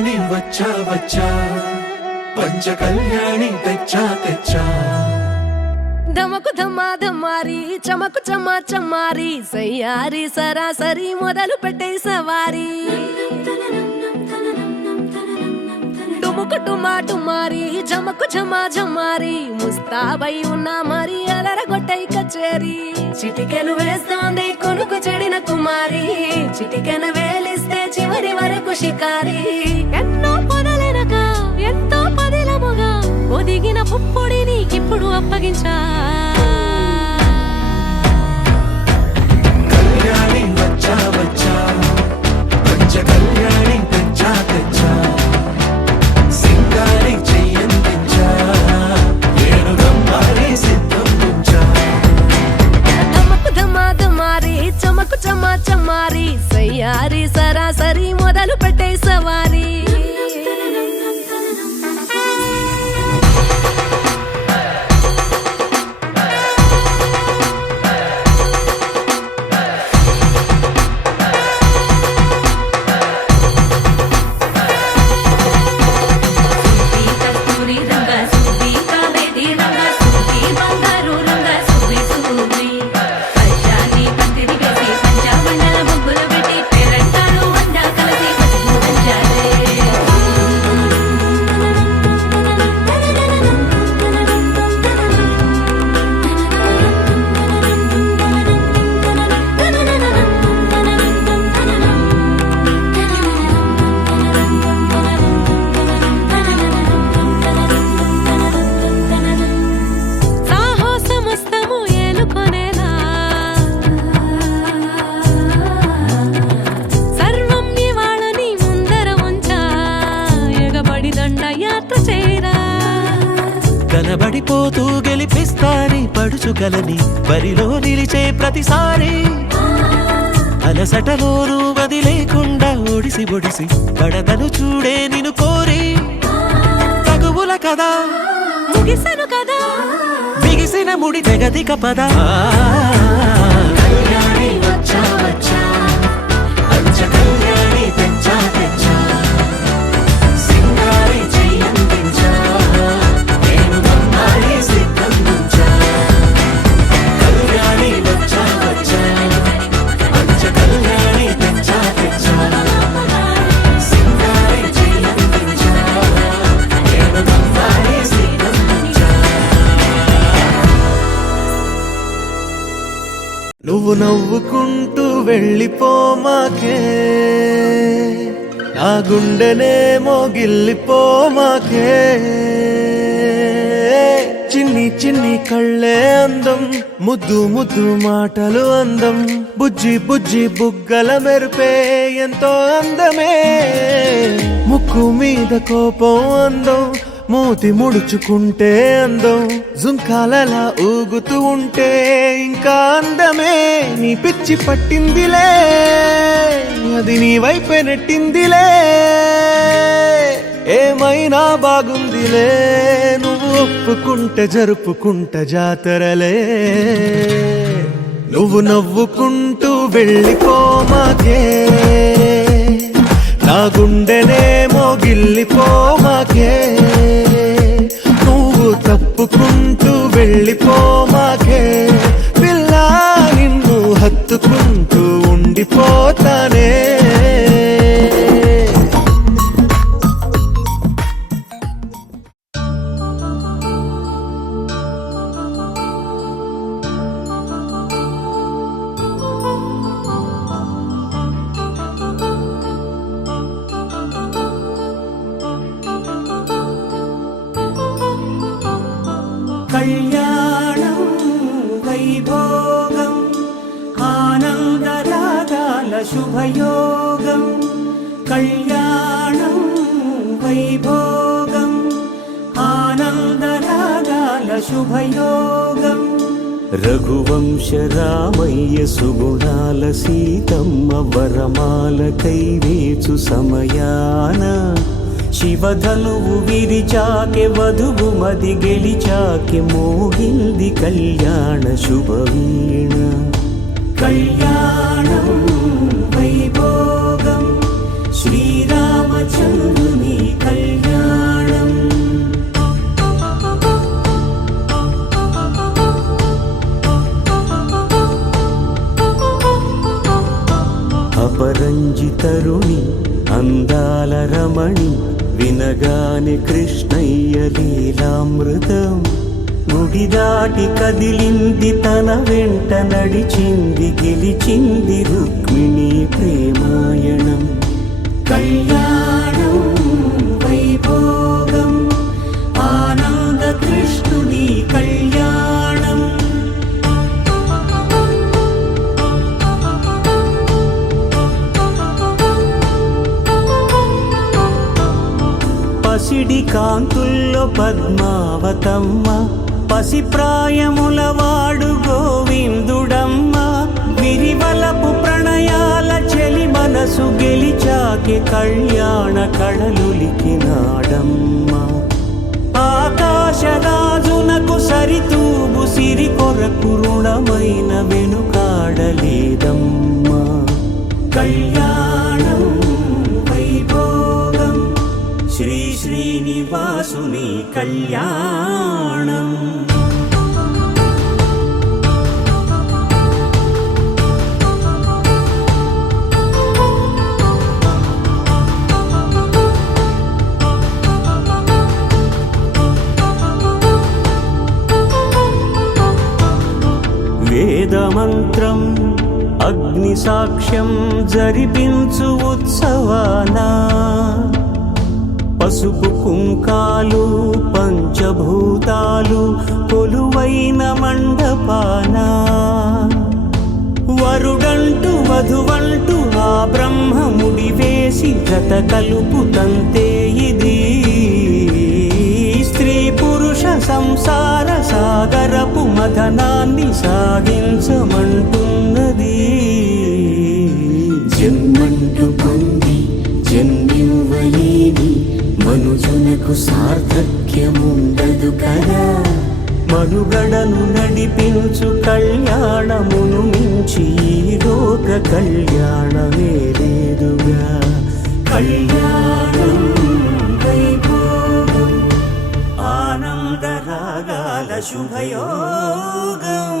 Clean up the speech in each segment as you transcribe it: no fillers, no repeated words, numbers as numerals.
కళ్యాణి వచ్చా వచ్చా పంచ కళ్యాణి తెచ్చా తెచ్చా ధమకు ధమ్మా ధమ్మారి చమకు చమ్మా చమ్మారి సయ్యారి సరాసరి మొదలు పెట్టే సవారి టుముకు టుమా టుమారి జమకు ఝమా ఝమారి ముస్తాబై ఉన్నా మరి అలరగొట్టై కచేరి చిటికెను వేస్తోంది కొనుకు చెడిన కుమారి చిటికెను వేలిస్తే చివరి వరకు షికారి ఎన్నో పొదలెనక ఎంతో పదిలముగా ఒదిగిన పుప్పొడి నీకిప్పుడు అప్పగించా కళ్యాణి వచ్చా వచ్చా పంచ కళ్యాణి తెచ్చా తెచ్చా సింగారి చెయ్యందించా ఏనుగమ్మారి సిద్ధందించా ధమకు ధమా ధమారి చమకు చమ్మా చమ్మారి సయ్యారి సరాసరి మొదలు పెట్టే సవారి కనబడిపోతూ గెలిపిస్తాని పడుచుగలని బరిలో నిలిచే ప్రతిసారి అలసటలోనూ వదిలేకుండా ఒడిసి ఒడిసి పడతను చూడే నిన్ను కోరి తగువుల కదా ముగిసను కదా బిగిసిన ముడి తెగదిక పదా కళ్యాణి వచ్చా వచ్చా పంచ కళ్యాణి తెచ్చా తెచ్చా సింగారి చెయ్యందించా ఏనుగమ్మారి సిద్ధందించా కళ్యాణి వచ్చా వచ్చా పంచ కళ్యాణి తెచ్చా తెచ్చా సింగారి చెయ్యందించా ఏనుగమ్మారి సిద్ధందించా నువ్వు నవ్వుకుంటూ వెళ్ళిపోమాకే నా గుండెనేమో గిల్లిపోమాకే చిన్ని చిన్ని కళ్ళే అందం ముద్దు ముద్దు మాటలు అందం బుజ్జి బుజ్జి బుగ్గల మెరుపే ఎంతో అందమే ముక్కు మీద కోపం అందం మూతి ముడుచుకుంటే అందం జుంకాలలా ఊగుతూ ఉంటే ఇంకా అందమే నీ పిచ్చి పట్టిందిలే అది నీ వైపే నెట్టిందిలే ఏమైనా బాగుందిలే నువ్వు ఒప్పుకుంటే జరుపుకుంటే జాతరలే నువ్వు నవ్వుకుంటూ వెళ్ళిపోమాకే నా గుండెనేమో గిల్లిపోమాకే నువ్వు తప్పుకుంటూ వెళ్ళిపోమాకే పిల్ల నిన్ను హత్తుకుంటూ ఉండిపోతానే కళ్యాణం వైభోగం ఆనందరాగాల శుభయోగం కళ్యాణం వైభోగం ఆనందరాగాల శుభయోగం రఘువంశ రామయ్య సుగుణాల సీతమ్మ వరమాల కైవేచు సమయాన శివధనువు విరిచాకె వధువు మది గెలిచాకె మోగింది కళ్యాణ శుభవీణ కళ్యాణం వైభోగం శ్రీరామచంద్రుని రమణి వినగానే కృష్ణయ్య లీలామృతం గుడి దాటి కదిలింది తన వెంట నడిచింది గెలిచింది రుక్మిణి ప్రేమాయణం కళ్యాణం వైభోగం ఆనంద కృష్ణుని కళ్యాణం పసిడి కాంతుల్లో పద్మావతమ్మ పసిప్రాయముల వాడు గోవిందుడమ్మ విరివలపు ప్రణయాల చెలి మనసు గెలిచాకే కళ్యాణ కళలులికినాడమ్మ ఆకాశరాజునకు సరితూబు సిరి కొరకు రుణమైన వెనుకాడలేదమ్మ కళ్యాణం వైభోగం శ్రీ శ్రీనివాసుని కళ్యాణం వేదమంత్రం అగ్ని సాక్ష్యం జరిపించు ఉత్సవానా పసుపు కుంకాలు పంచభూతాలు కొలువైన మండపానా వరుడంటూ వధువంటూ ఆ బ్రహ్మముడి వేసి జత కలుపుతంతే ఇది స్త్రీ పురుష సంసార సాగరపు మథనాన్ని సాగించమంటున్నది జన్మంటూ పొంది జన్మివ్వలేని మనుజునకు సార్థక్యముండదు కదా మనుగడను నడిపించు కళ్యాణమును మించి ఈ లోక కళ్యాణమే లేదుగా కళ్యాణం వైభోగం ఆనంద రాగాల శుభయోగం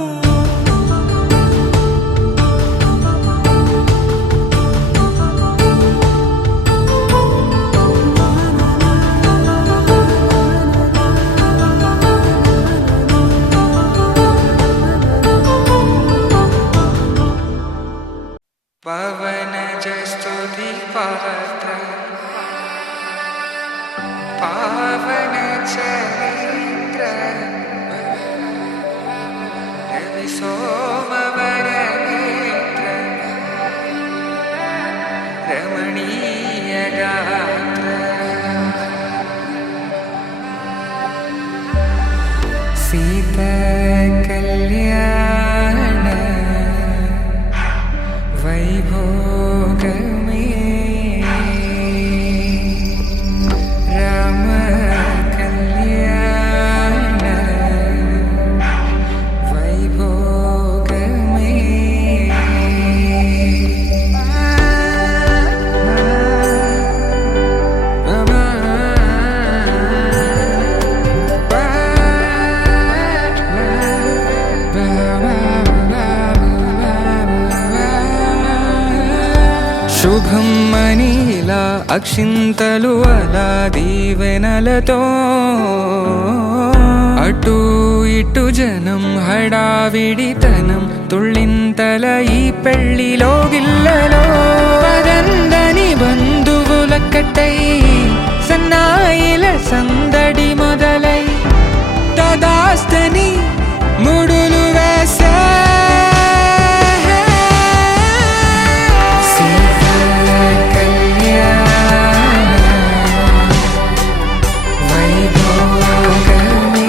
पवनजस्तुति पात्र पावन चरित्र रवि सोमवरनेत्र रमणीय गात्र सीता कल्याण वैभोग में राम कल्याण वैभोग శుభం మనీలా అక్షింతలు అలా దీవెనలతో అటు ఇటు జనం హడావిడితనం తుళ్ళింతల ఈ పెళ్లిలో గిల్లలో పదందని బంధువులక్కటై సన్నాయిల సందడి మొదలై తదాస్తని ముడులు వేసే వైభోగమే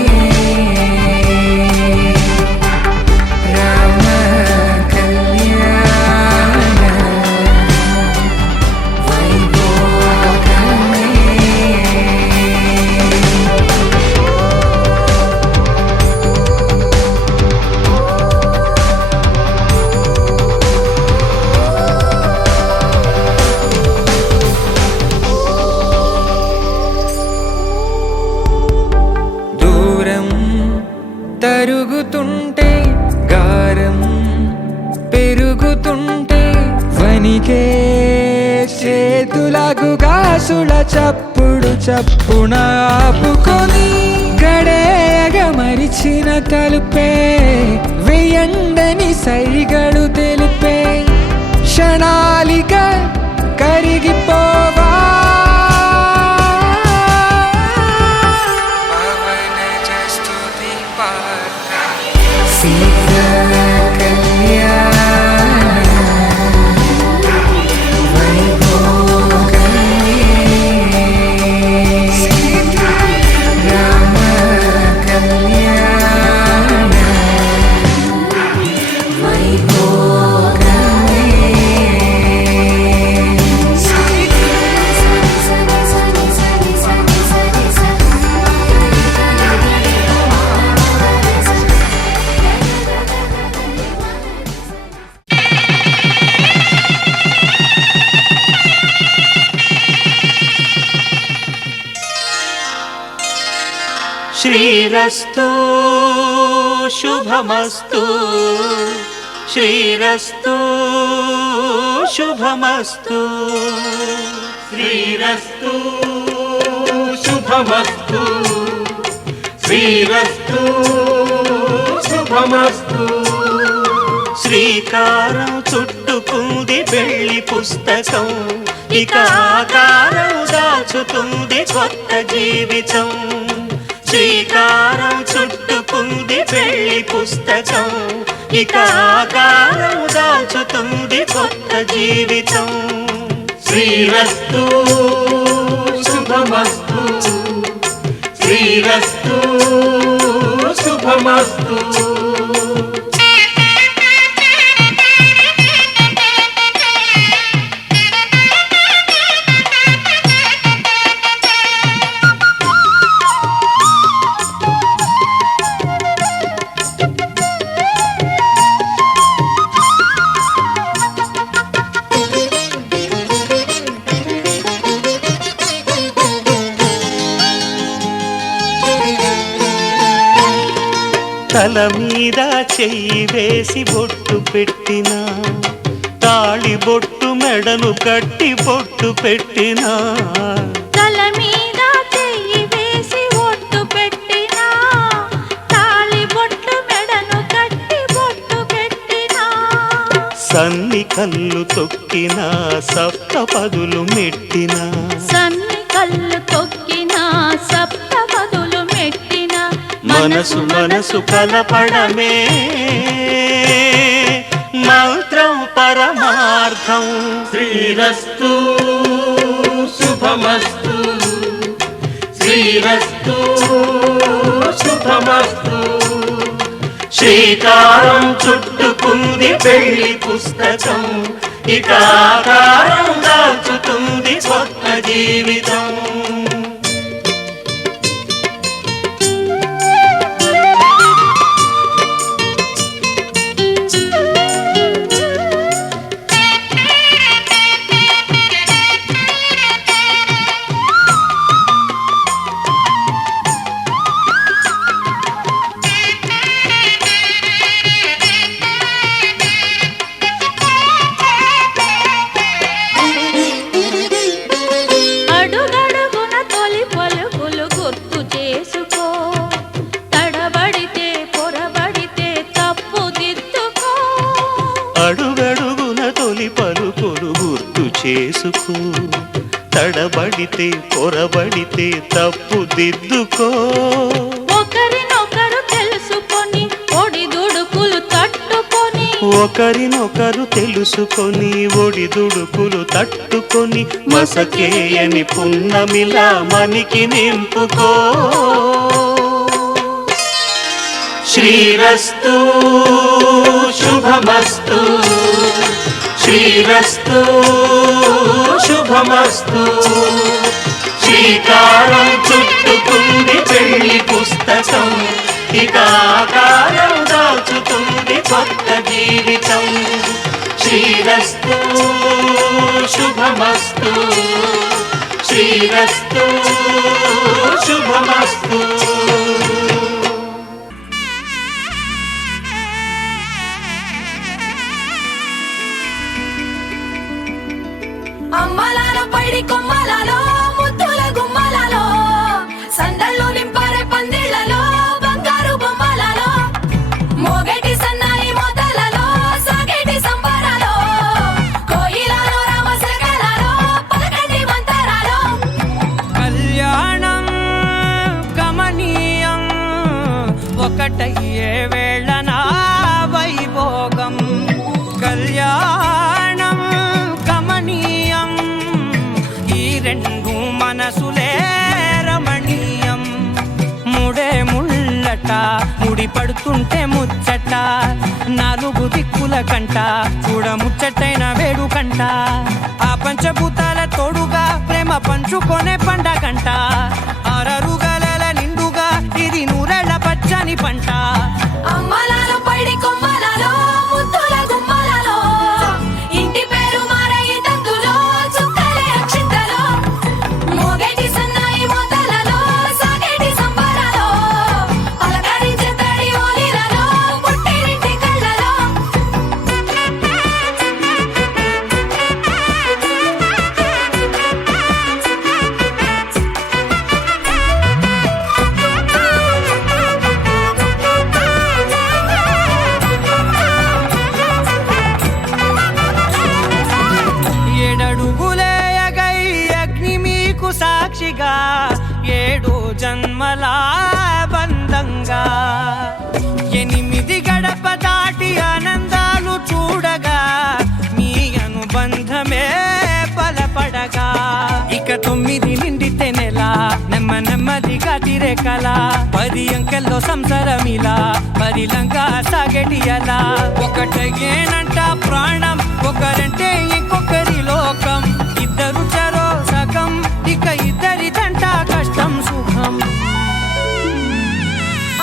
మనసుల చప్పుడు చప్పున ఆపుకొని గడేయగ మరిచిన తలుపే వెయ్యండని సైగడు తెలిపే క్షణాలిక కరిగిపోవా శ్రీరస్తు శుభమస్తు శ్రీరస్తు శుభమస్తు శ్రీరస్తు శుభమస్తు శ్రీరస్తు శుభమస్తు శ్రీకారం చుట్టుకుంది పెళ్లి పుస్తకం ఇక ఆకారం దాచుతుంది కొత్త జీవితం శ్రీకారం చుట్టుకుంది పెళ్లి పుస్తకం ఇక ఆకారం దాచుతుంది కొత్త జీవితం శ్రీరస్తు శుభమస్తు శ్రీరస్తు శుభమస్తు తల మీద చెయ్యి వేసి బొట్టు పెట్టినా తాళి బొట్టు మెడను కట్టి బొట్టు పెట్టినా తల మీద చెయ్యి వేసి బొట్టు పెట్టినా తాళి బొట్టు మెడను కట్టి బొట్టు పెట్టినా సన్ని కళ్ళు తొక్కినా సప్త పదులు మెట్టినా సన్ని కళ్ళు తొక్కినా సప్త పదులు మెట్టినా మనసు మనసు కలపడమే మంత్రం పరమార్థం శ్రీరస్తు శుభమస్తు శ్రీరస్తు శుభమస్తు శ్రీకారం చుట్టుకుంది పెళ్లి పుస్తకం ఇక ఆకారం దాచుతుంది కొత్త జీవితం అడుగడుగున తొలి పలుకులు గుర్తు చేసుకో తడబడితే పొరబడితే తప్పు దిద్దుకో ఒకరినొకరు తెలుసుకొని ఒడిదుడుకులు తట్టుకొని ఒకరినొకరు తెలుసుకొని ఒడిదుడుకులు తట్టుకొని మసకేయని పున్నమిలా మనికి నింపుకో శ్రీరస్తు శుభమస్తు శ్రీరస్తు శుభమస్తు శ్రీకారం చుట్టుకుంది పెళ్లి పుస్తకం ఇక ఆకారం దాచుతుంది కొత్త జీవితం శ్రీరస్తు శుభమస్తు శ్రీరస్తు శుభమస్తు అమ్మలాల పైడి కొమ్మలలో ఒకటయ్యే వేళన వైభోగం కళ్యాణం కమనీయం ఈ రెండు మనసులే రమణీయం ముడే ముళ్ళట ముడి పడుతుంటే ముచ్చట నాలుగు దిక్కుల కంట చూడ ముచ్చటైన వేడుకంట ఆ పంచభూతాల తోడుగా ప్రేమ పంచుకొనే పండగంట ఆరరుగల నిండుగా ఇది నూరెళ్ళ పచ్చని పంట అమ్మలాలో పైడి కొమ్మలలో ముద్దుల గుమ్మలలో ఇంటి పేరు మారయి తందులో చుక్కలే అక్షింతలో మోగేటి సన్నాయి మోతలలో సాగేటి సంబరాలో పలకరించే తడి ఓలిలలో పుట్టినింటి కళ్ళలో ఏడడుగులేయగై అగ్ని మీకు సాక్షిగా 7 జన్మల బంధంగా 8 గడప దాటి ఆనందాలు చూడగా మీ అనుబంధమే బలపడగా ఇక 9 నిండితే నెల నెమ్మదిగా తిరే కల 10 అంకెల్లో సంసారమిలా పరిలంగా సాగటి అలా ఒకటేనంట ప్రాణం ఒకరంటే ఇంకొకరి లోకం ఇద్దరు చరో సగం ఇక ఇద్దరిదంట కష్టం సుఖం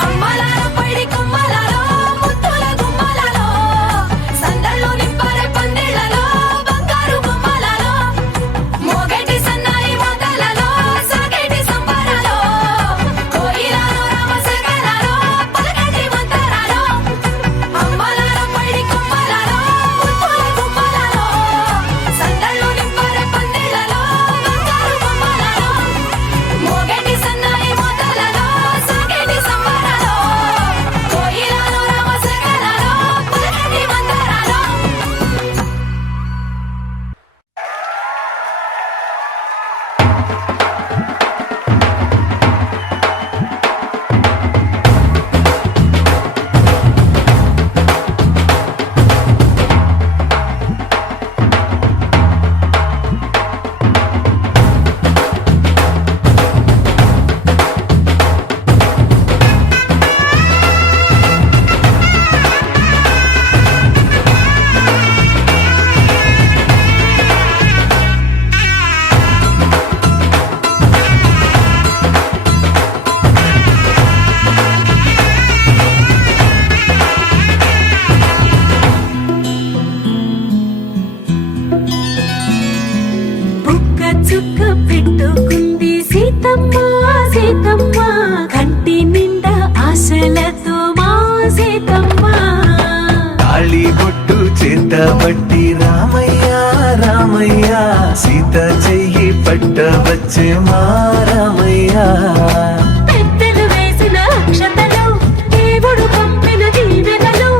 అమ్మలాలో పైడి కొమ్మలలో ముద్దుల గుమ్మలలో సందళ్ళు నింపారే పందిళ్ళలో బంగారు బొమ్మలలో మోగేటి సన్నాయి మోతలలో సాగేటి సంబరాలో కోయిలలో రామశకరాలో పలకటి మంతరాలో అమ్మలాలో పైడి కొమ్మలలో ముద్దుల గుమ్మలలో సందళ్ళు నింపారే పందిళ్ళలో బంగారు బొమ్మలలో మోగేటి సన్నాయి మోతలలో సాగేటి సంబరాలో కోయిలలో రామశకరాలో పలకటి మంతరాలో బుక్క చుక్క పెట్టుకుంది సీతమ్మ సీతమ్మ కంటి నిండా ఆశలతో మా సీతమ్మ తాళి బొట్టు చేతబట్టి రామయ్య రామయ్య సీత చెయ్యి పట్టవచ్చే మా రామయ్య పెద్దలు వేసిన అక్షతలు దేవుడు పంపిన దీవెనలు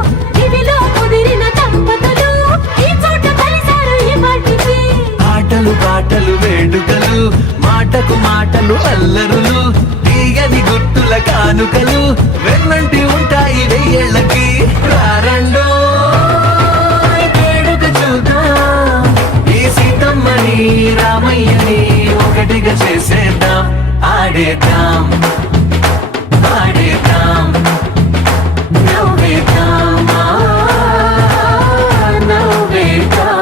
ఇవిలో కుదిరిన దంపతులు ఈ చోట కలిసారు ఈ వాటికి ఆటలు పాటలు వేడుకలు మాటకు మాటలు అల్లరులు తీయని గుర్తుల కానుకలు వెన్నంటి ఉంటాయి 1000 ఏళ్ళకి రారండో వేడుక చూద్దాం ఈ సీతమ్మని రామయ్యని ఒకటిగా చేసేద్దాం ఆడేద్దాం ఆడేద్దాం నవ్వేద్దాం నవ్వేద్దాం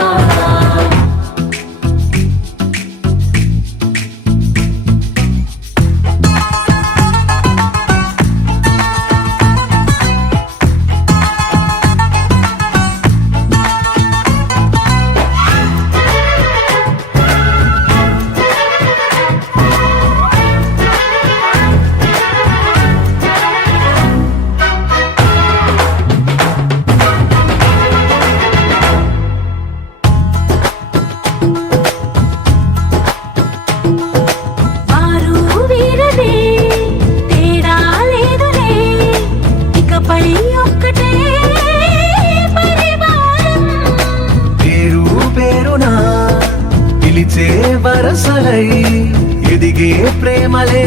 వారు వీరనే తేడా లేదులే ఇకపై ఒక్కటే పరివారం పేరు పేరునా పిలిచే వరసలై ఎదిగే ప్రేమలే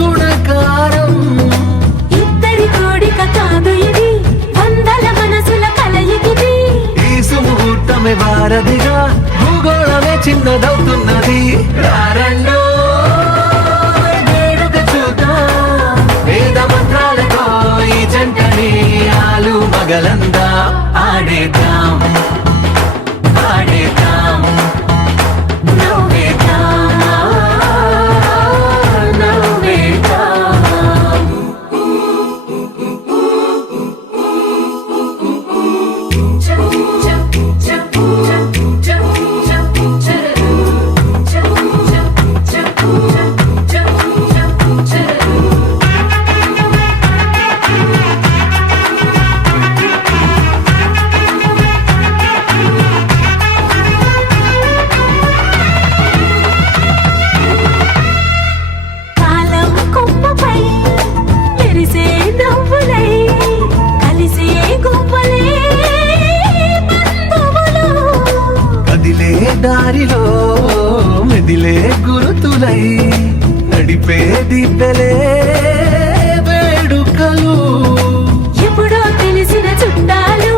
గుణకారం ఇద్దరు లోకమే వారధిగా భూగోళమే చిన్నదవుతున్నది. రారండో వేడుక చూద్దాం, వేద మంత్రాలతో ఈ జంటని ఆలు మగలందా ఆడేద్దాం ఆడేద్దాం నవ్వేద్దాం నవ్వేద్దాం. కాలం కొమ్మపై మెరిసే నవ్వులై కలిసే గువ్వలే బంధువులు. కదిలే దారిలో మెదిలే గురుతులై నడిపే దిబ్బెలే వేడుకలు. ఎప్పుడో తెలిసిన చుట్టాలు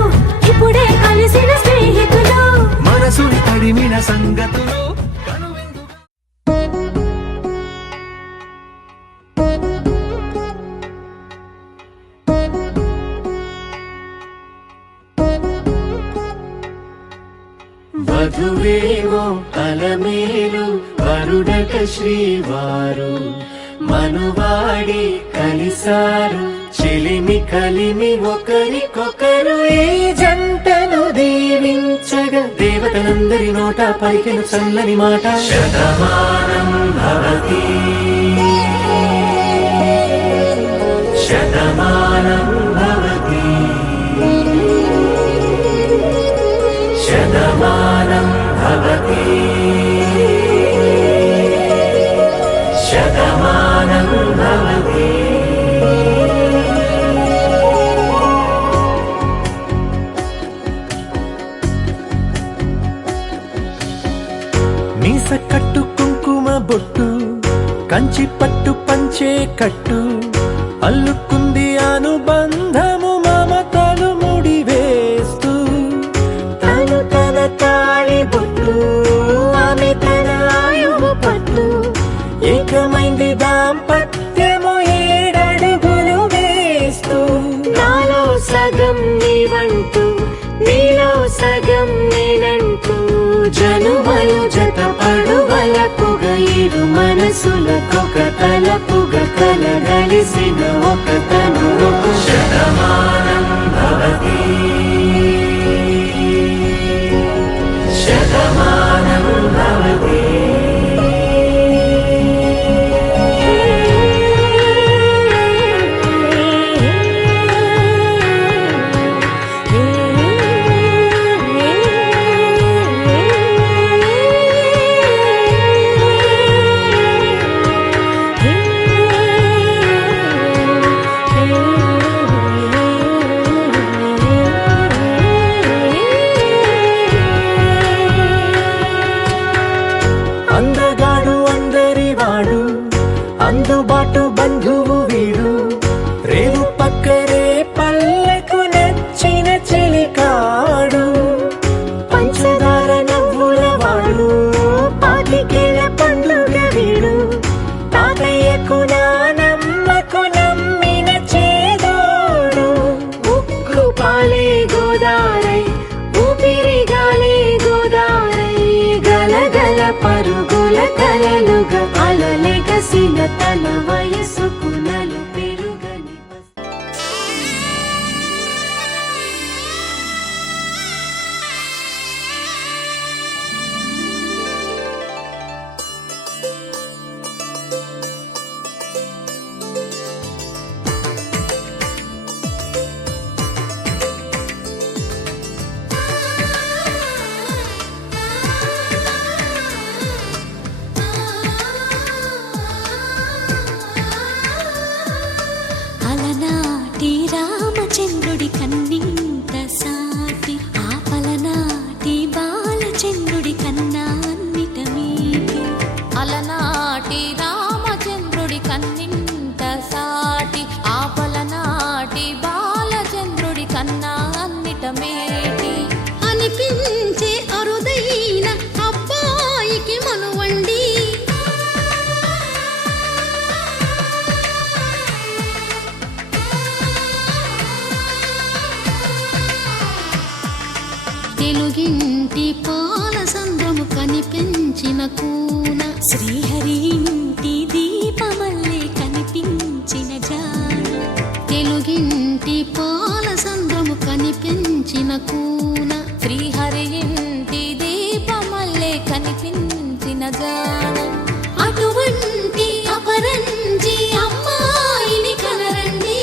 ఇప్పుడే కలిసిన స్నేహితులు. మనసుని తడిమిన సంగతులు కనువిందుగా. వధువేవో అలమేలు వరుడట శ్రీవారు మనువాడి కలిసారు చెలిమి కలిమి ఒకరికొకరు ఈ జంటను దీవించగా దేవతలందరి నోట పలికిన చల్లని మాట శతమానం భవతి శతమానం భవతి శతమానం భవతి శతమానం భవతి. మీస కట్టు కుంకుమ బొట్టు కంచి పట్టు పంచే కట్టు అల్లుకుంది అనుబంధము మమతలు ముడివేస్తూ. తను తన తాళి బొట్టు ఆమె తన ఆయువు పట్టు ఏకమైంది దాంపత్యము ఏడడుగులు వేస్తూ. నాలో సగం నీవంటూ నీలో సగం నేనంటూ జనుమలు జత పడువలపుగ ఇరు మనసులకొక తలపుగ కలగలిసిన ఒక తను. శతమానం భవతి శతమానం భవతి. అందగాడు అందరివాడు అందుబాటు బంధువు వీడు రేవు పక్కరే పల్లెకు నచ్చిన చెలికాడు. పంచదార నవ్వుల వాడు పాతికేల పండుగ వీడు తాతయ్యకు నానమ్మకు నమ్మిన చేదోడు. ఉక్కు పాలే గోదారై ఊపిరి గాలే గోదారై గలగల పరుగుల కలలుగా అలలెగసిన తన వయసుకు నలు పెరుగని తెలుగింటి పాల సంద్రము కనిపించిన కూన శ్రీహరి ఇంటి దీపమల్లే కనిపించిన జాన తెలుగింటి పాల సంద్రము కనిపించిన కూన శ్రీహరి ఇంటి దీపమల్లే కనిపించిన జాన అటువంటి అపరంజి అమ్మాయిని కనరండి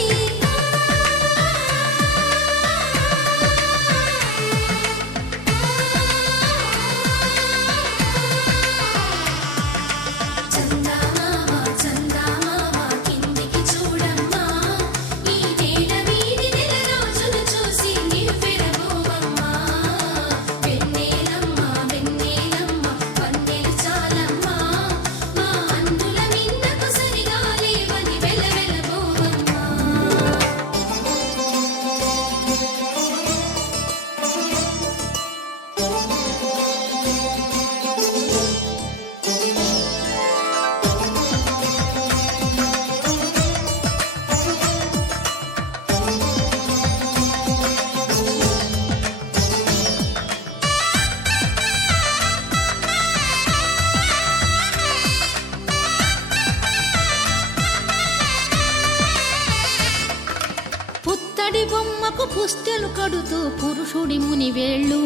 పుత్తడి బొమ్మకు పుస్తెలు కడుతూ పురుషుడి ముని వేళ్ళు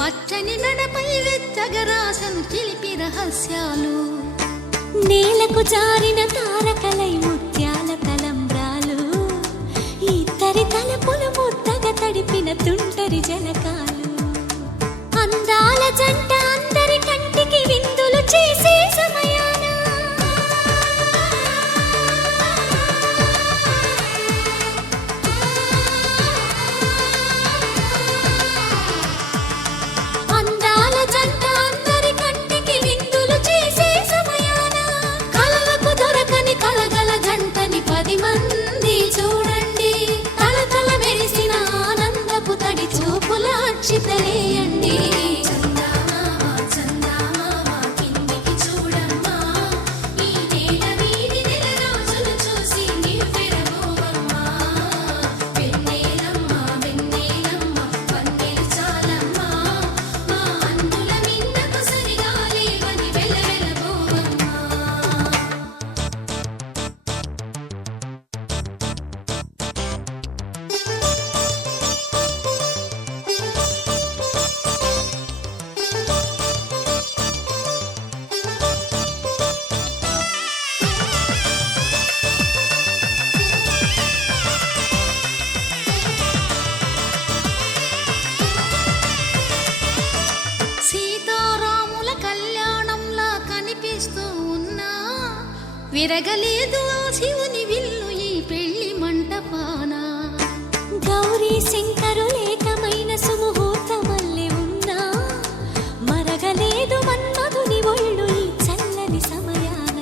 పచ్చని నడపై వెచ్చగరాసను చిలిపి రహస్యాలు నేలకు జారిన తారకలై ముత్యాల తలంబ్రాలు ఇద్దరి తలపులు ముద్దగా తడిపిన తుంటరి జలకాలు అందాల జంట అందరి కంటికి విందులు చేసే సమయాన అందాల జంట అందరి కంటికి విందులు చేసే సమయాన కలలకు దొరకని కలగల జంటని 10 మంది చూడండి తలతల మెరిసిన ఆనందపు తడి చూపుల అక్షితలేయండి సీతారాముల కళ్యాణంలా కనిపిస్తూ ఉన్నా విరగలేదు ఆ శివుని విల్లు ఈ పెళ్లి మంటపాన గౌరీ శంకరులేకమైన సుముహూర్తమల్లె ఉన్నా మరగలేదు మన్మధుని ఒళ్ళు ఈ చల్లని సమయాన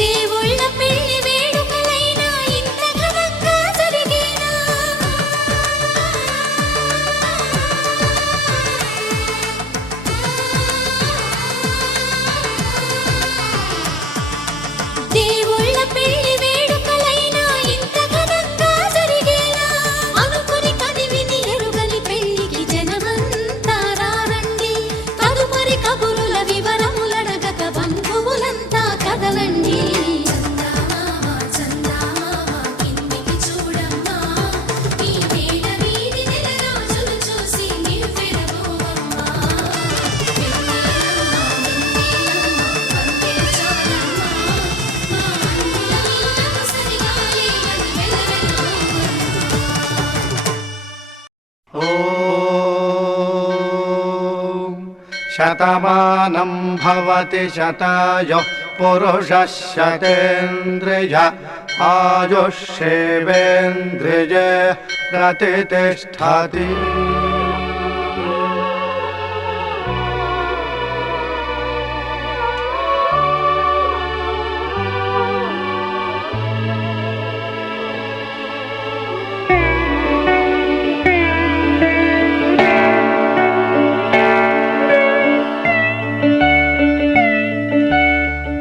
దేవుళ్ళ పెళ్లి వేడుకలైనా ఇంత ఘనంగా జరిగేనా దేవుళ్ళ పెళ్లి వేడుకలైనా ఇంత ఘనంగా జరిగేనా అనుకుని కనివిని ఎరుగని పెళ్లికి జనమంతా రారండి తదుపరి కబురుల వివరములడగక బంధువులంతా కదలండి శతమానం భవతి శతాయుః పురుషः శతేంద్రియ ఆయుష్యేవేంద్రియే ప్రతిష్ఠతి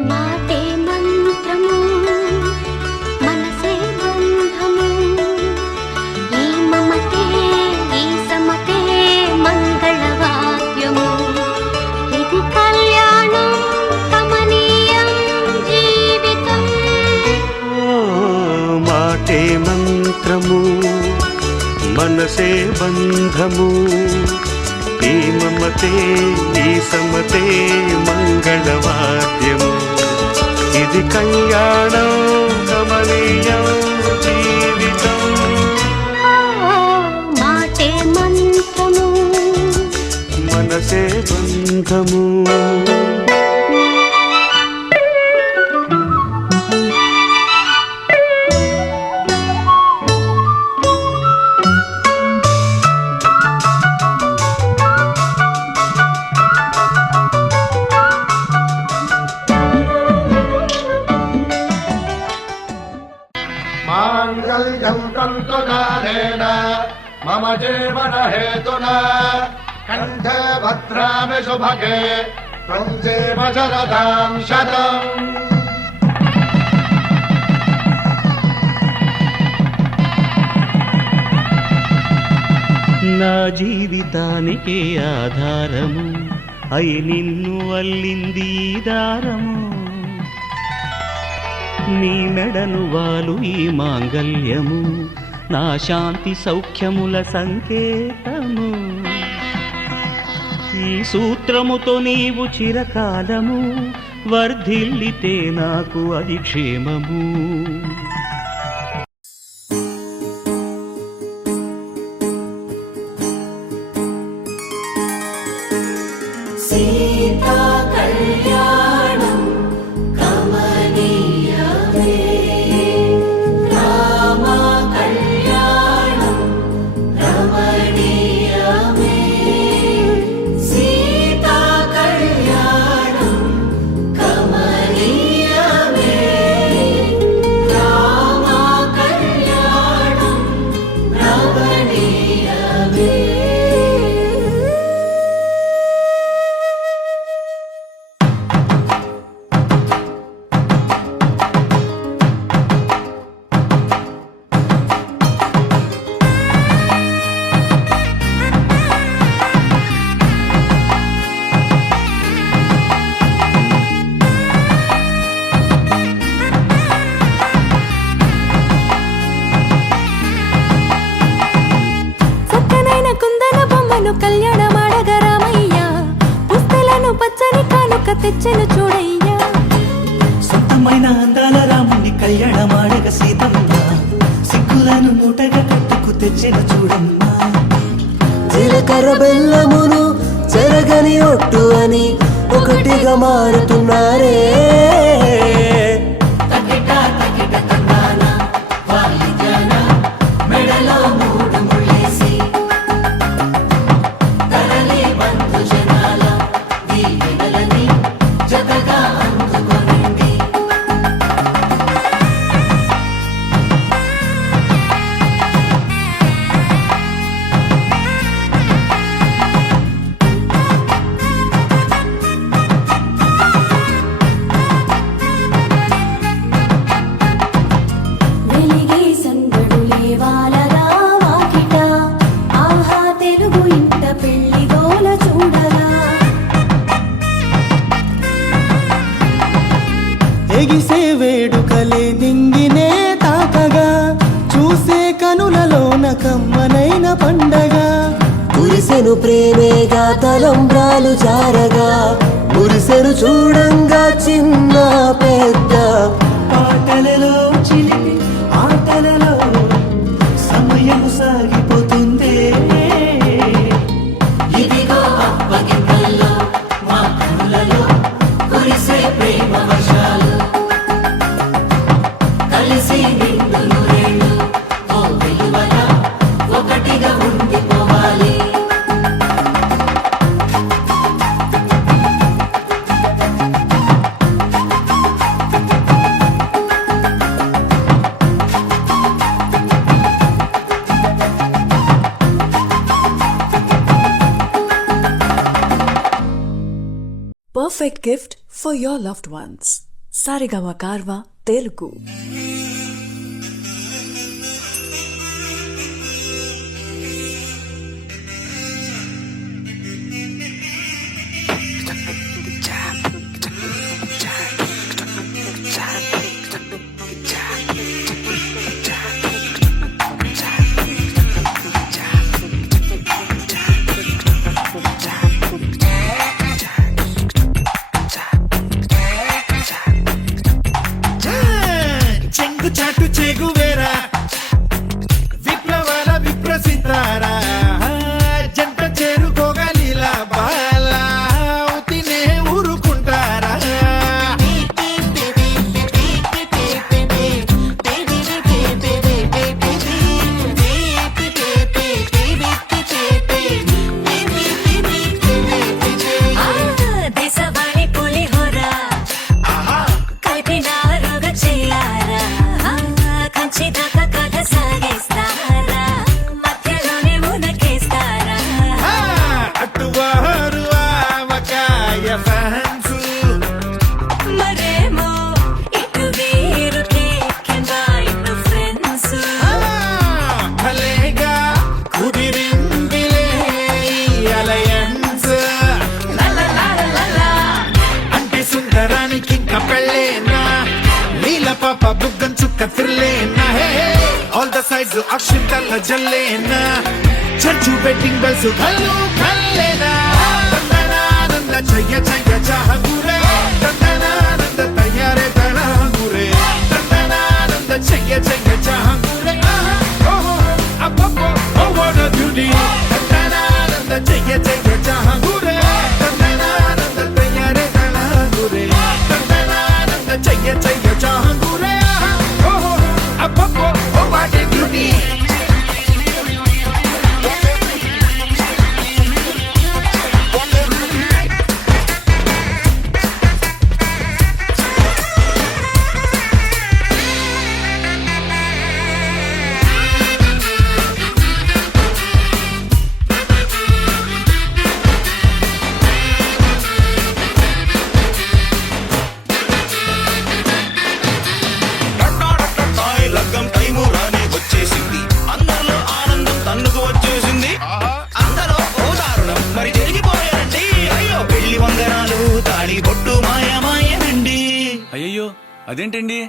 మాటే మంత్రము మనసే బంధము ఈ మమతే ఈ సమతే మాటే మంత్రము మనసే బంధము ఈ మమతే ఈ సమతే మంగళవాద్యము ఇది కళ్యాణం కమనీయం జీవితం మాటే మంత్రము మనసే బంధము మాంగళ్యం తంతుకారేణ మమ జీవన హేతునా కంఠే భద్రామి శుభగే త్వం జీవ శరదాం శతం. నా జీవితానికి ఆధారము అయి నిన్ను అల్లింది ఈ దారము నీ మెడను వాలు ఈ మాంగల్యము నా శాంతి సౌఖ్యముల సంకేతము ఈ సూత్రముతో నీవు చిరకాలము వర్ధిల్లితే నాకు అది క్షేమము సీతా కళ్యాణం కమనీయమే రామ కళ్యాణం రమణీయమే సీతా కళ్యాణం కమనీయమే రామ కళ్యాణం రమణీయమే. చక్కనైన కుందన బొమ్మను కళ్యాణమాడగా రామయ్య పుస్తలను పచ్చని కానుక తెచ్చెను చూడయ్యా సొంతమైన అందాల రాముని కళ్యాణమాడగ సీతమ్మ సిగ్గులను మూటగా కట్టుకు తెచ్చిన చూడమ్మా జీలకర్ర బెల్లమును చెరగని ఒట్టు అని ఒకటిగా మారుతున్నారే తకిట తకిట తందాన వాయిద్యాన మెడలో మూడు ముళ్ళేసి తరలి బంధు జనాల దీవెనలని జతగా అందుకొనండి. వెలిగే సందడులే వాలగా వాకిట ఆహా తెలుగు ఇంట పెళ్లి గోల చూడగా ఎగిసే వేడుకలే దింగినే తాకగా చూసే కనులలోన కమ్మనైన పండగ కురిసెను ప్రేమేగా తలంబ్రాలు జారగా మురిసెను చూడంగా చిన్న పెద్ద పాటలలో చిలిపి ఆటలలో సమయము సాగిపోతుందే ఇదిగో అప్పగింతల్లో మా కనులలో కురిసే ప్రేమ వర్షాలు కలిసి నిండు నూరేళ్ళు ఓ వెలువల ఒకటిగా ఉండిపోవాలి. Perfect gift for your loved ones. Sarigama Karva Telugu. సిగ్గు చాటు చెగువేరా విప్లవాల విప్రసిద్ధారా జంట చేరుకోగలిలా బాలా తినే ఊరుకుంటారా దేశవాళి పులిహోరా కలిపిన రోగ చేయారా కంచి దాకా కథ సాగిస్తారా మధ్యలోనే మునకేస్తారా అటువారు ఆవకాయ ఫ్యాన్స్ మరేమో ఇటు వీరు కేకెంబా ఇటు ఫ్రెండ్స్ భలేగా కుదిరిందిలే అలయన్స్ అంటే సుందరానికి ఇంకా పెళ్ళేనా నీల పాప బుగ్గం చుక్క తిర్లేనా ఆల్ ద సైడ్స్ అక్షింతల జల్లేనా చర్చు బెట్టింగ్ బెల్స్ కల్లు కల్లేనా నందనానంద జయ జయ జహగురే నందనానంద తయారే తళగురే నందనానంద జయ జయ జహగురే ఓహో అబ్బబ్బో ఓ వాట్ a beauty నందనానంద జయ జయ జహగురే నందనానంద తయారే తళగురే నందనానంద జయ జయ జహగురే ఓహో అబ్బబ్బో ఓ వాట్ a beauty లగ్గం టైము రాని వచ్చేసింది అందరిలో ఆనందం తన్నుకు వచ్చేసింది అందరూ ఓ దారుణం మరి జరిగిపోయారండి అయ్యో పెళ్లి వందనాలు తాళి బొట్టు మాయమాయనండి అయ్యయ్యో అదేంటండి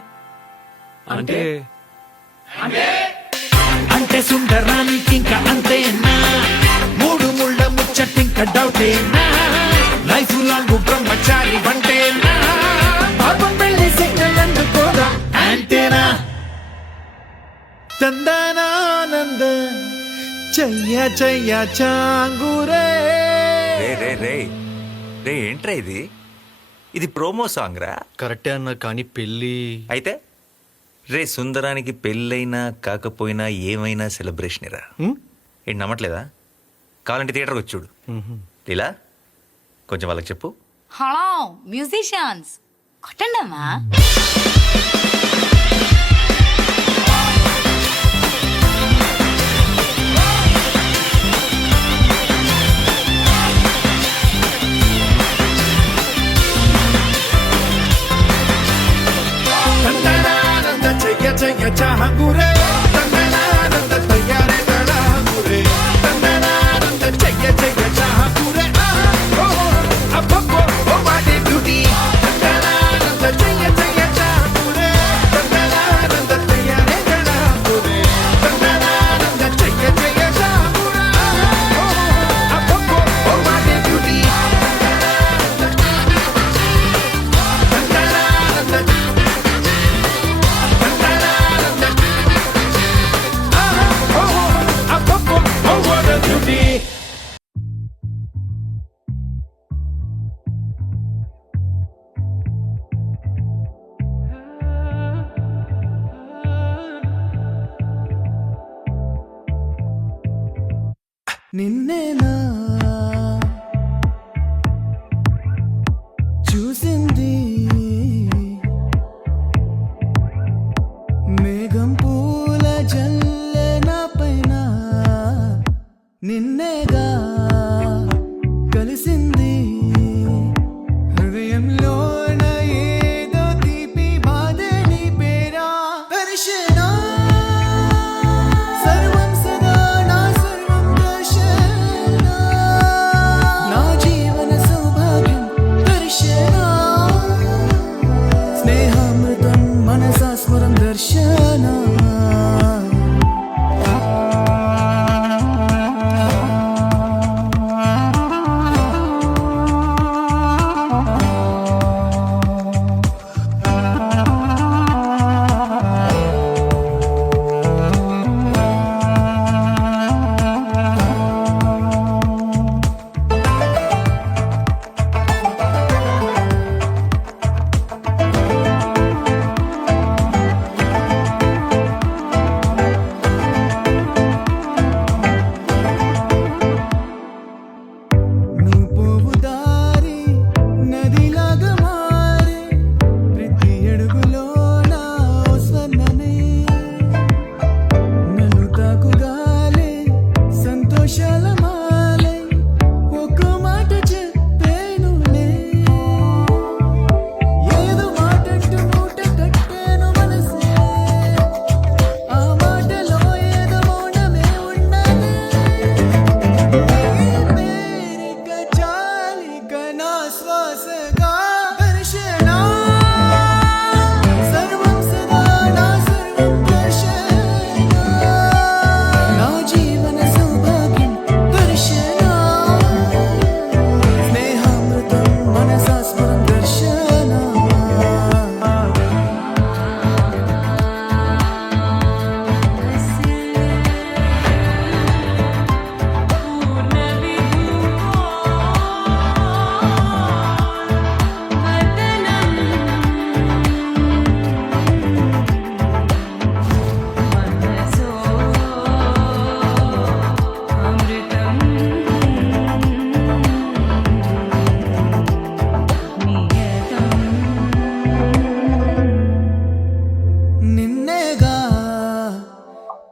అంటే అంటే సుందరానికి ఇంకా అంతేనా మూడు ముళ్ళ ముచ్చటింక డౌటేనా లైఫ్ లాంగ్ బ్రహ్మచారి వంటేనా పాపం పెళ్లి సిగ్నల్ అందుకోదా అంతేనా తందనానంద చెయ్య చెయ్య చాంగురే రే రే రే రే ఏంట్రా ఇది ప్రోమో సాంగ్ రా కరెక్టే అన్న కానీ పెళ్ళి అయితే రే సుందరానికి పెళ్ళైనా కాకపోయినా ఏమైనా సెలబ్రేషన్ రా ఏంటి నమ్మట్లేదా కావాలంటే థియేటర్కి వచ్చి చూడు ఇలా కొంచెం వాళ్ళకి చెప్పు హలో మ్యూజిషియన్స్ కొట్టండమ్మా తందనానంద చెయ్య చెయ్య చాంగురే తందనానంద తయారే తళగురే తందనానంద చెయ్య చెయ్య చాంగురే ఓహో అబ్బబ్బో ఓ వాట్ a beauty తందనానంద చెయ్య చెయ్య చాంగురే తందనానంద తయారే తళగురే తందనానంద చెయ్య చెయ్య చాంగురే ఓహో అబ్బబ్బో ఓ వాట్ a beauty నిన్నేనా చూసింది మేఘం పూల జల్లె నా పైన నిన్నేగా కలిసింది హృదయంలోన ఏదో తీపి బాధే నీ పేరా దర్శనా సర్వం సదా నా సర్వం దర్శనా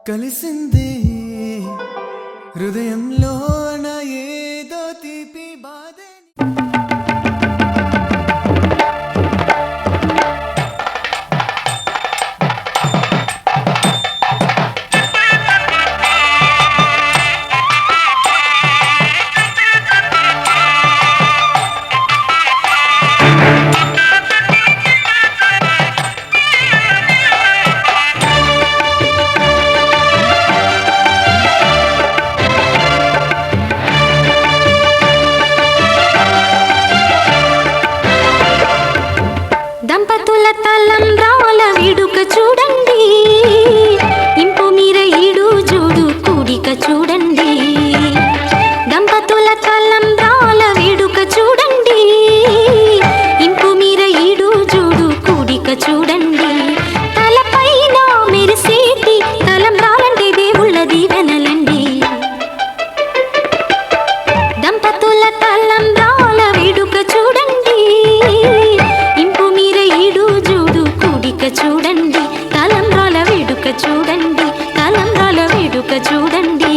కలిసింది హృదయంలో నా ఏదో తీపి బాధే దంపతుల తలంబ్రాల వేడుక చూడండి, ఇంపు మీర ఈడు జోడు కూడిక చూడండి. దంపతుల తలంబ్రాల వేడుక చూడండి, ఇంపు మీర ఈడు జోడు కూడిక చూడండి. తలపైన మెరిసేటి తలంబ్రాలంటే దేవుళ్ళ దీవెనలండి. దంపతుల తలంబ్రాల వేడుక చూడండి, ఇంపు మీర ఈడు జోడు కూడిక చూడండి. తలంబ్రాల వేడుక చూడండి, తలంబ్రాల వేడుక చూడండి.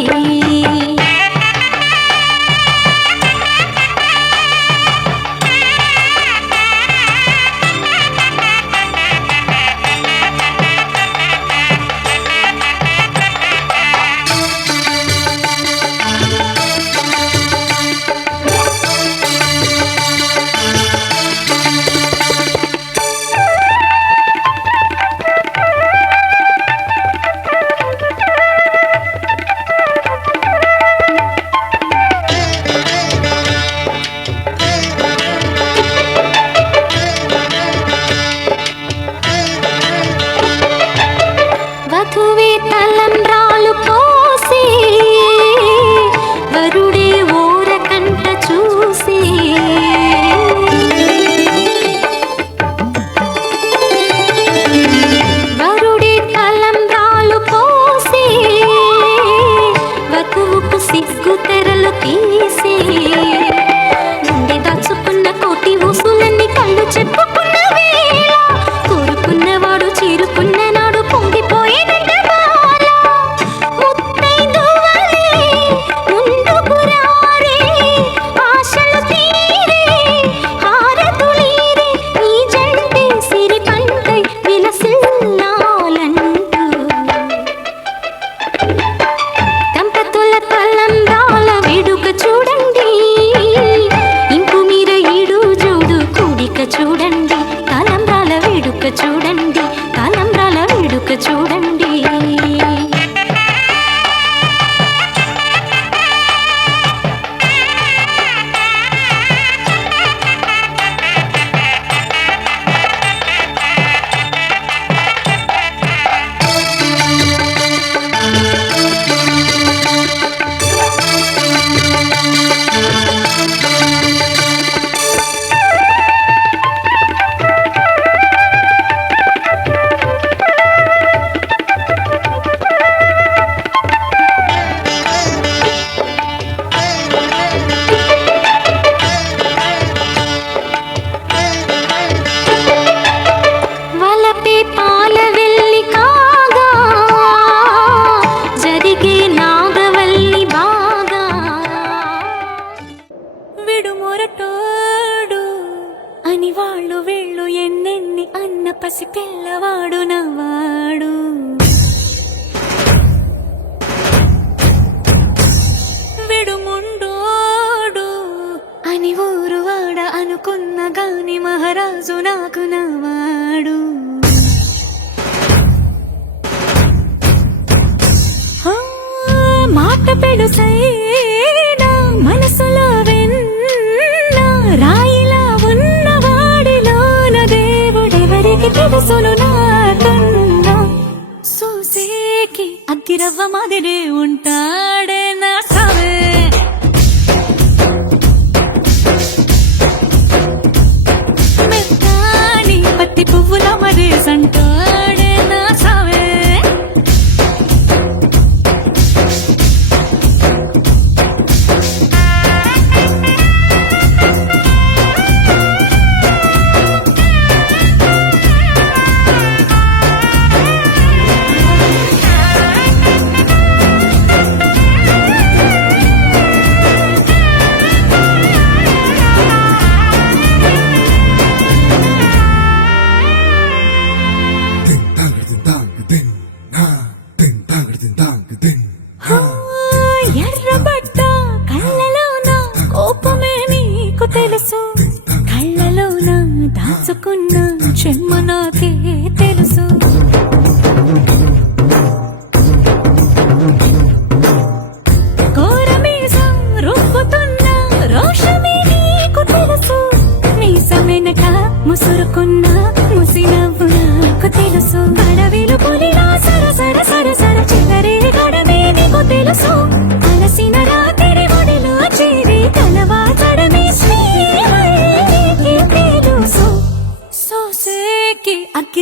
వధువే తలంబ్రాలు పోసి, వరుడే ఓరకంట చూసి. వరుడే తలంబ్రాలు పోసి, వధువుకు సిగ్గు తెరలు తీసి. నుండి దాచుకున్న కోటి ఊసులన్నీ కళ్ళు చెప్పుకున్న వేళ, కోరుకున్నవాడు చేరుకున్న నాడు పొంగిపోయేదంట బాల. ముత్తైదువలే ముందుకు రారే, ఆశలు తీరే హారతులీరే, ఈ జంటే సిరి పంటై విలసిల్లాలంటూ. దంపతుల తలంబ్రాల వేడుక చూడండి, ఇంపు మీర ఈడు జోడు కూడిక చూడండి. తలంబ్రాల వేడుక చూడండి, తలంబ్రాల వేడుక చూడండి. వలపే పాల వెల్లి కాగా, జరిగే నాగవల్లి బాగా. విడుమొరటోడు అని వాళ్ళు వీళ్ళు ఎన్నెన్ని అన్న పసి పిల్లవాడు నవ్వాడు. విడుముండోడు అని ఊరు వాడ అనుకున్న గాని మహారాజు నాకు నవ్వాడు. మాట పెడుసైనా మనసులో వెన్న, రాయిలా ఉన్నవాడిలోన దేవుడెవరికి తెలుసును నాకన్నా. సూసేకి అగ్గిరవ్వ మాదిరే ఉంటాడే నా సావే. మెత్తాని పత్తి పువ్వుల మరేసంటాడే నా సావే.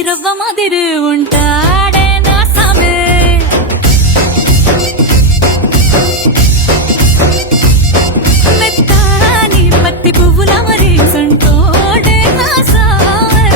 అగ్గిరవ్వ మాదిరి ఉంటాడే నా సామే మెత్తాని పత్తి పువ్వుల మరి సంటోడే నా సామే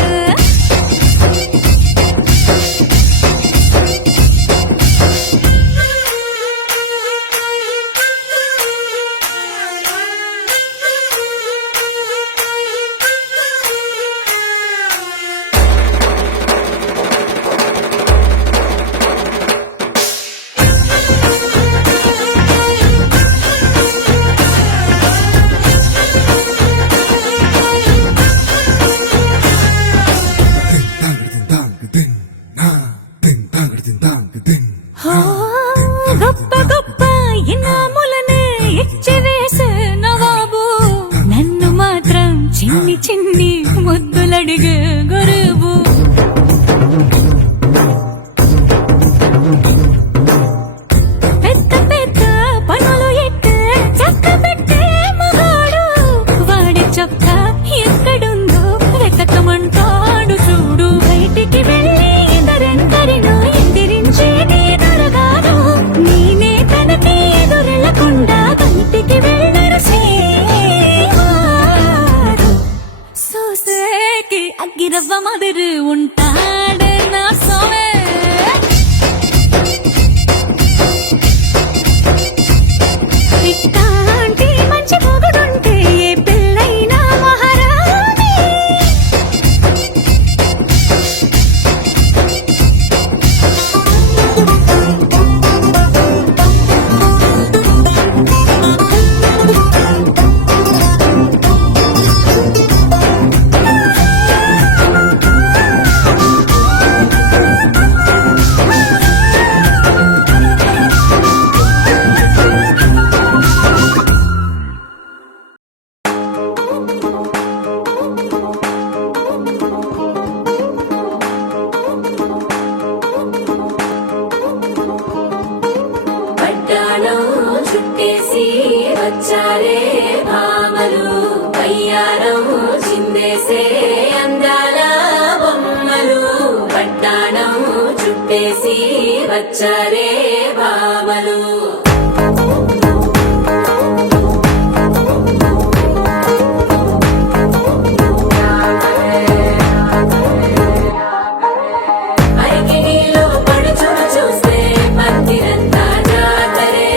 గొప్ప గొప్ప ఇనాములనే ఇచ్చి వేసే నవాబు నన్ను మాత్రం చిన్ని చిన్ని ముద్దులడిగే గురువు పెద్ద పెద్ద పనులు ఎట్టే చక్క పెట్టే మగాడు వాడి చొక్క ఎక్కడుందో వెతకమంటాడు చూడు బయటికి వెళ్ళి ఇద్దరెందరినో ఎదిరించేది దొరగాను నేనే తనకి ఎదురెళ్ళకుండా బయటికి వెళ్ళరు శ్రీవారు సోసేకి అగ్గిరవ్వ మాదిరి ఉంటాడే నా సోమే ఇట్టాంటి మంచి మొగుడుంటే ఏ పెళ్ళైనా మహారాణి పట్టాణం చుట్టేసి వచ్చారే భామలు పయ్యారం చిందేసే అందాల బొమ్మలు పట్టాణం చుట్టేసి వచ్చారే భామలు అరిగిలో పడుచును చూస్తే మందిరంతా జాతరే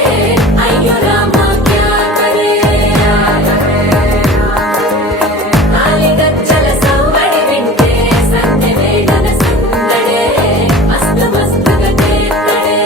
అయ్యో రామా క్యా కరే కాలిగజ్జల సవ్వడి వింటే సంధ్య వేళన సందడే మస్తు మస్తుగా చేత్తడే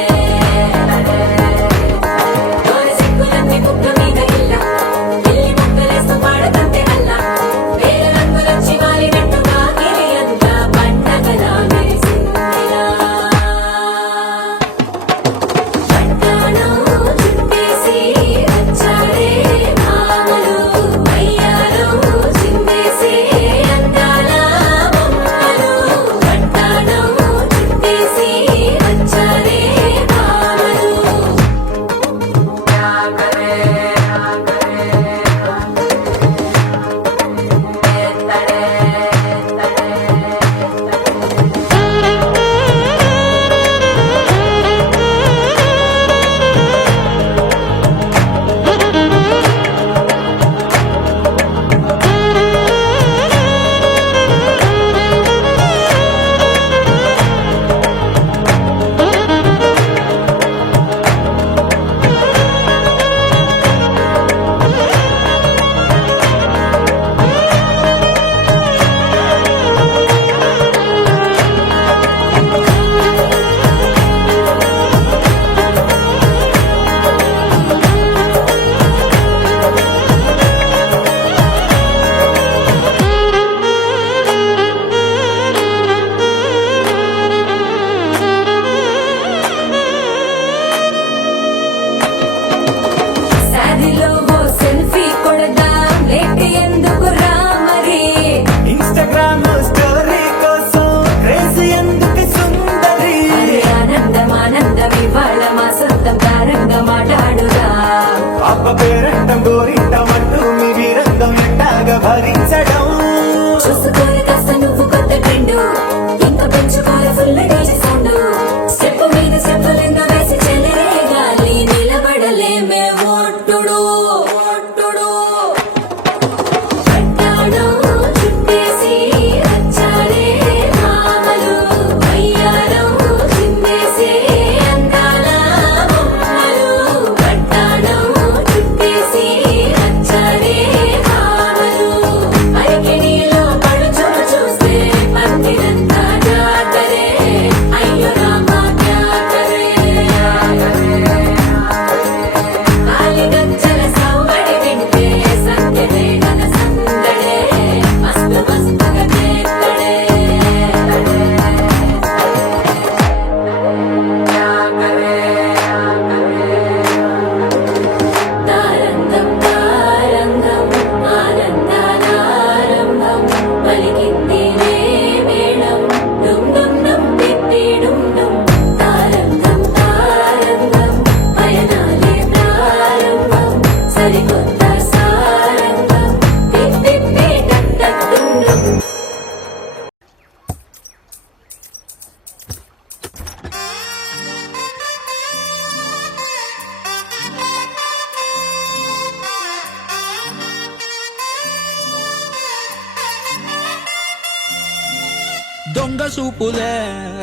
సూపులే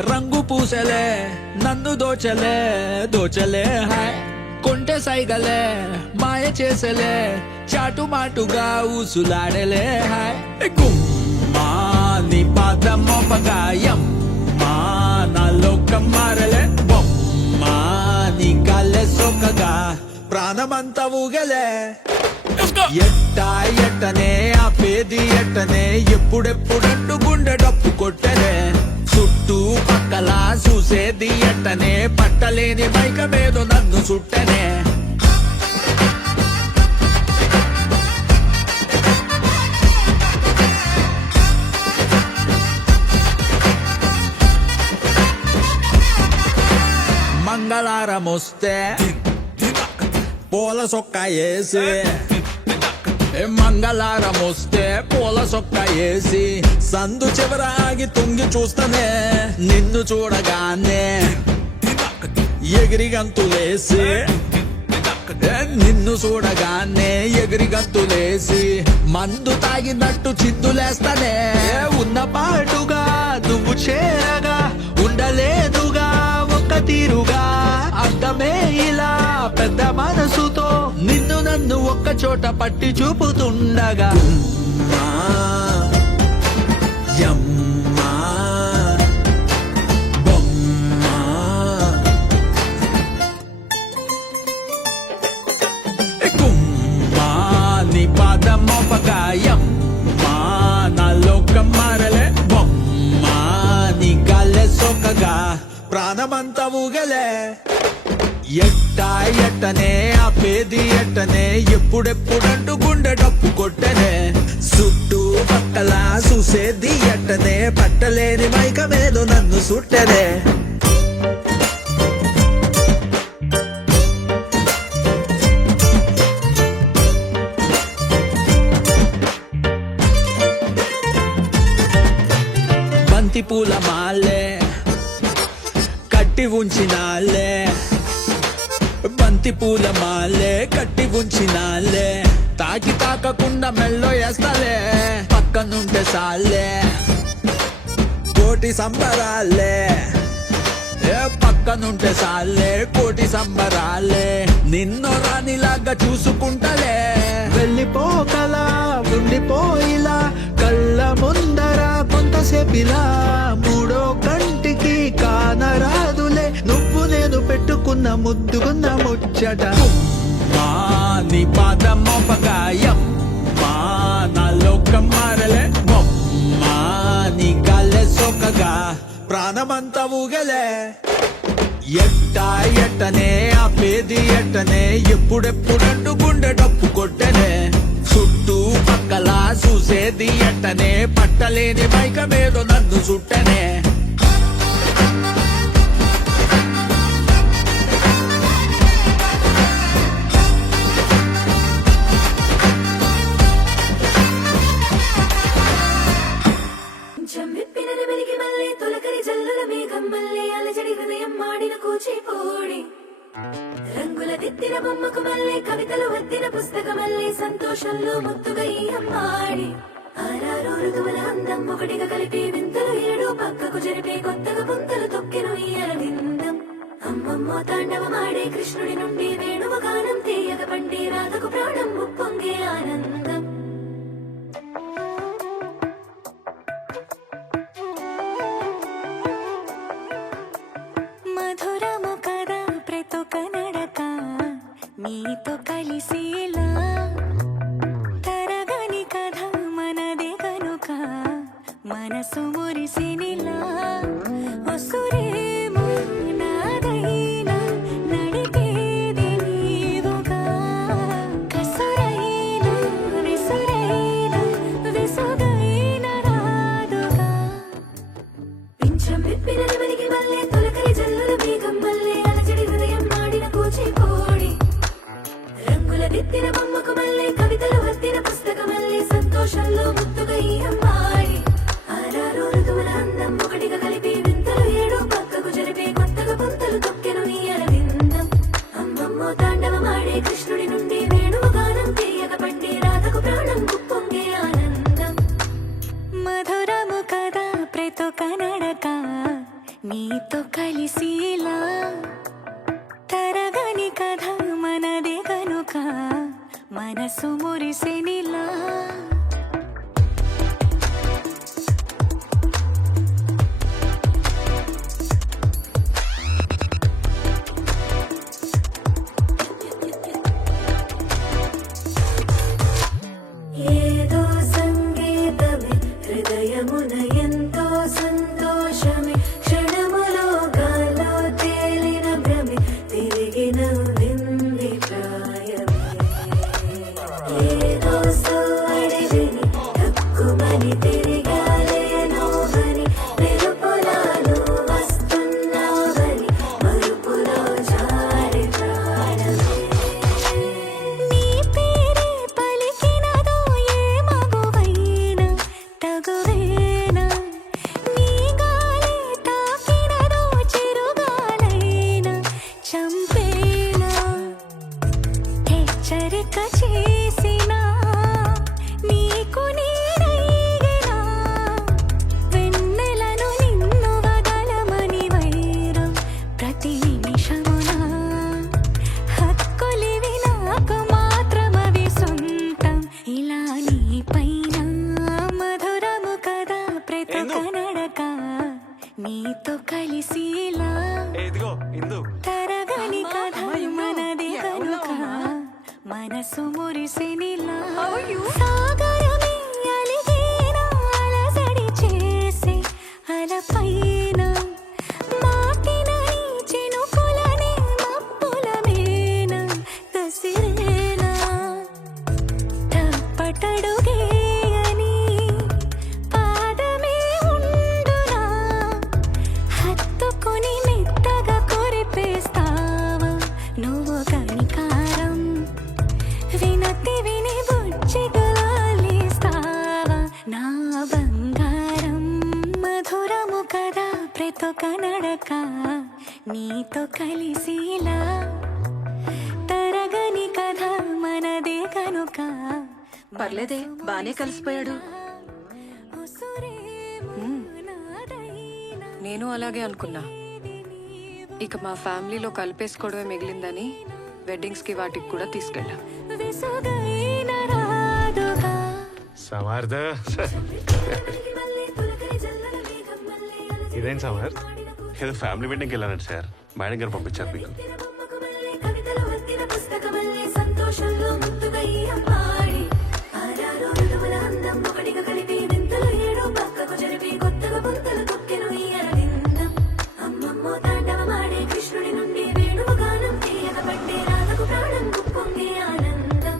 రంగు పూసలే నన్ను దోచలే హాయ్ కొంటె సైగలే మాయ చేసలే చాటుమాటుగా ఊసులాడలే హాయ్ గుమ్మా నీ పాదం మోపగాయం మా నా లోకం మారలే బొమ్మా నీ కళ్ళె సొక్కగా ప్రాణమంతా ఊగలే ఎట్టనే ఆపేది ఎట్టనే ఎప్పుడెప్పుడంటూ గుండె డప్పు కొట్టలే చుట్టూ పక్కల చూసేది ఎట్టనే పట్టలేని మైకమేదో నన్ను చుట్టనే మంగళారం వస్తే పూల సొక్క వేసి మంగళారం వస్తే పూల సొక్క వేసి సందు చివర ఆగి తుంగి చూస్తానే నిన్ను చూడగానే ఎగిరి గంతులేసి నిన్ను చూడగానే ఎగిరి గంతులేసి మందు తాగినట్టు చిందులేస్తానే ఉన్న పాటుగా నువ్వు చేరగా ఉండలేదుగా ఒక్క తీరుగా అర్థమే ఇలా పెద్ద మనసుతో నిన్ను నన్ను ఒక్క చోట పట్టి చూపుతుండగా యమ్మా బొమ్మా గుమ్మా నీ పాదం మోపగాయమ్మా నా లోకం మారలే బొమ్మా నీ గాలే సోకగా ప్రాణమంతా ఊగలే ఎట్టనే ఆపేది ఎట్టనే ఎప్పుడెప్పుడంటూ గుండె డప్పు కొట్టనే చుట్టూ పక్కల చూసేది ఎట్టనే పట్టలేని మైకమేదో నన్ను సుట్టనే బంతి పూల మాలే కట్టి ఉంచినాలే బంతి పూల మాలే కట్టి ఉంచినాలే తాకకుండా మెల్లో వేస్తాలే పక్కనుంటే సాలే కోటి సంబరాలే పక్కనుంటే సాలే కోటి సంబరాలే నిన్నో రానిలాగా చూసుకుంటలే వెళ్ళిపోకలా ఉండిపోయిలా కళ్ళ ముందర కొంతసేపిలా మూడో కంటికి కానరాదులే నువ్వు నేను పెట్టుకున్న ముద్దుకున్న ముచ్చట మా నీ పాదం మోపగాయం మా నా లోకం మారలే బొమ్మా నీ గాలే సోకగా ప్రాణమంతా ఊగలే ఎట్టనే ఆపేది ఎట్టనే ఎప్పుడెప్పుడంటూ గుండె డప్పు కొట్టనే చుట్టూ పక్కల చూసేది ఎట్టనే పట్టలేని మైకమేదో నన్ను చుట్టనే రంగుల దిద్దిన బొమ్మకు మళ్ళీ కవితలు వద్దిన పుస్తకమల్లే సంతోషంలో ముద్దుగా ఈ అమ్మాడి ఆరారు ఋతువుల అందం ఒకటిగా కలిపి వింతలు ఏడు పక్కకు జరిపే కొత్తగా పుంతలు తొక్కెను ఈ అరవిందం అమ్మమ్మో తాండవమాడే కృష్ణుడి నుండి వేణువ గానం తీయగ పండి రాధకు ప్రాణం ఉప్పొంగే ఆనందం మధురము కదా ప్రతి ఒక్క నడక నీతో కలిసేలా తరగని కథ మనదే కనుక మనసు మురిసినిలా ఒసురేమో నాదైనా నడిపేది నీవుగా కసురైనా విసురైనా విసుగైనా రాదుగా పింఛం విప్పిన నెమలికి మళ్ళీ తొలకరి జల్లుల మేఘం మళ్ళీ అలజడి హృదయం మాడిన కూచిపూడి రంగుల దిద్దిన బొమ్మకు మళ్ళీ కవితలు వద్దిన పుస్తకమల్లే సంతోషంలో ముద్దుగా ఈ అమ్మాడి ఆరారు ఋతువుల అందం ఒకటిగా కలిపి వింతలు ఏడు పక్కకు జరిపే కొత్తగా పుంతలు తొక్కెను ఈ అరవిందం అమ్మమ్మో తాండవమాడే కృష్ణుడి నుండి వేణువ గానం తీయగ పండి రాధకు ప్రాణం ఉప్పొంగే ఆనందం మధురము కదా ప్రతి ఒక్క నడక నీతో కలిసిలా తరగని కథ మనదే కనుక మనసు మురిసెనిలా ఏదో సంగీతమే హృదయమున ఎంతో సంతోషమే క్షణములో గాల్లో తేలిన భ్రమే తిరిగిన వింది ప్రాయమే ఏదో సోడి విని తక్కువని తిరిగాలేనోవని వెలుపులాను వస్తున్నావని మరుపులో జారి ప్రాణమే నీ పేరే పలికినదో ఏ మగువైనా తగువేనా నీ గాలే తాకినదో చిరుగాలైనా చంపేనా హెచ్చరిక చేసినా నీకు నీడైనా వెన్నెలను నిన్ను వదలమని వైరం ప్రతి నిమిషమునా హక్కులివి నాకు మాత్రమవి సొంతం ఇలా నీ పైన మధురము కదా ప్రతి నడక నీతో కలిసిలా ఇదిగో ఇందు తరగని కథ మనది కనుక మనసు మురిసెనిలా సాగరమే అలిగేనా అలజడి చేసే అలపైన మాటిన నీ చినుకులనే మబ్బుల మేన కసిరేనా తప్పటడుగేయని పాదమే ఉండునా హత్తుకొని మెత్తగా కొరిపేస్తావా నువ్వు కనికారం వినతి విని బుజ్జిగలాలిస్తావా నా బంగారం మధురము కదా ప్రతొక నడక నీతో కలిసిలా తరగని కథ మనదే కనుక పర్లేదే బానే కలిసిపోయాడు నేను అలాగే అనుకున్నా ఇక మా ఫ్యామిలీలో కలిపేసుకోవడమే మిగిలిందని వెడ్డింగ్స్ కి వాటికి కూడా తీసుకెళ్ళా విసుగైన రాదుగా సమార్థ ఇదేం సమర్ ఏదో ఫ్యామిలీ మీటింగ్కి వెళ్ళానండి సార్ మేడం గారు పంపించారు మీకు కవితలు వత్తిన పుస్తకమల్లే సంతోషంలో ముద్దుగా ఈ అమ్మాడి ఆరారు ఋతువుల అందం ఒకటిగా కలిపి వింతలు ఏడో పక్కకు జరిపి కొత్తగా పుంతలు తొక్కెను ఈ అరవిందం అమ్మమ్మో తాండవమాడే కృష్ణుడి నుండి వేణువు గానం తీయక పట్టే రాధకు ప్రాణం కుప్పొంగే ఆనందం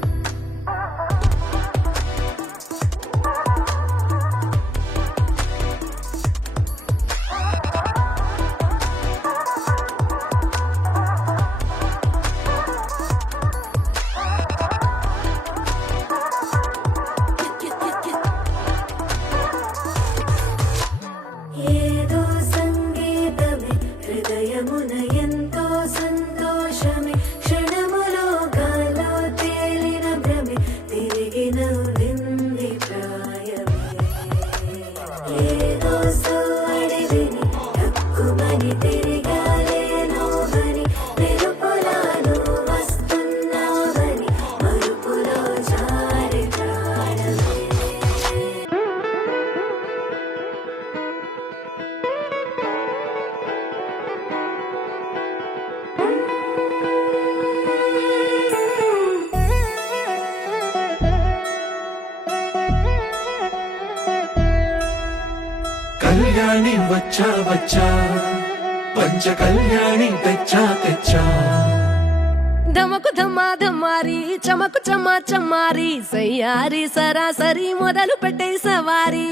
ఏదో సంగీతమే హృదయమున ఎంతో సంతోషమే క్షణములో గాల్లో తేలిన భ్రమే తిరిగిన వింది ప్రాయమే ఏదో సోడి విని తక్కువని తిరిగాలేనోవని వెలుపులాను వస్తున్నావని మరుపులో జారి ప్రాణమే కళ్యాణి వచ్చా వచ్చా పంచ కళ్యాణి తెచ్చా తెచ్చా ధమకు ధమా ధమారి చమకు చమా చమారి సయ్యారి సరాసరి మొదలు పెట్టే సవారి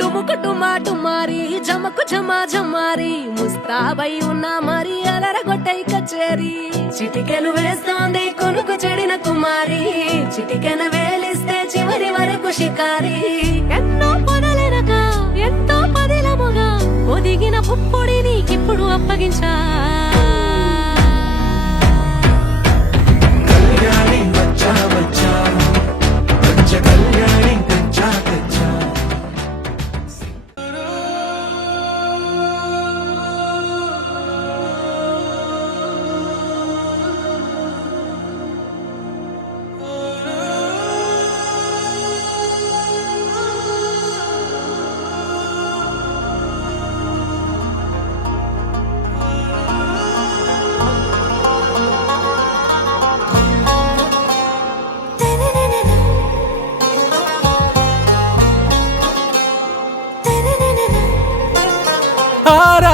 డుముకు డుమా డుమారి జమకు ఝమా ఝమారి ముస్తాబై ఉన్నా మరి అలరగొట్టై కచేరి చిటికెను వేస్తోంది కొనుకు చెడిన కుమారి చిటికెను వేలిస్తే చివరి వరకు షికారి ఎన్నో పొదలెనక ఎంతో పదిలముగా ఒదిగిన పుప్పొడి నీకిప్పుడు అప్పగించా కళ్యాణి వచ్చా వచ్చా పంచ కళ్యాణి తెచ్చా తెచ్చా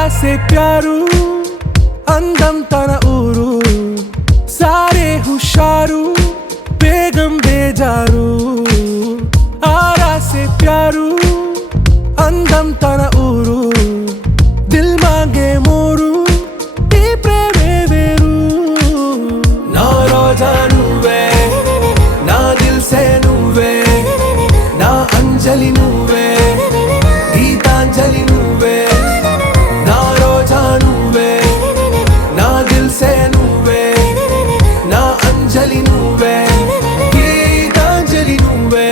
ఆరాసే ప్యారు అందం తన ఊరు సారే హుషారు బేగం బేజారు ఆరాసే ప్యారు అందం తన ఊరు దిల్ మాంగే మోరు ఈ ప్రేమే వేరు నా రోజా నువ్వే నా దిల్ సే నువ్వే నా అంజలి నువ్వే గీతాంజలి నువ్వే నా రోజా నువ్వే నా దిల్ సే నువ్వే నా అంజలి నువ్వే గీతాంజలి నువ్వే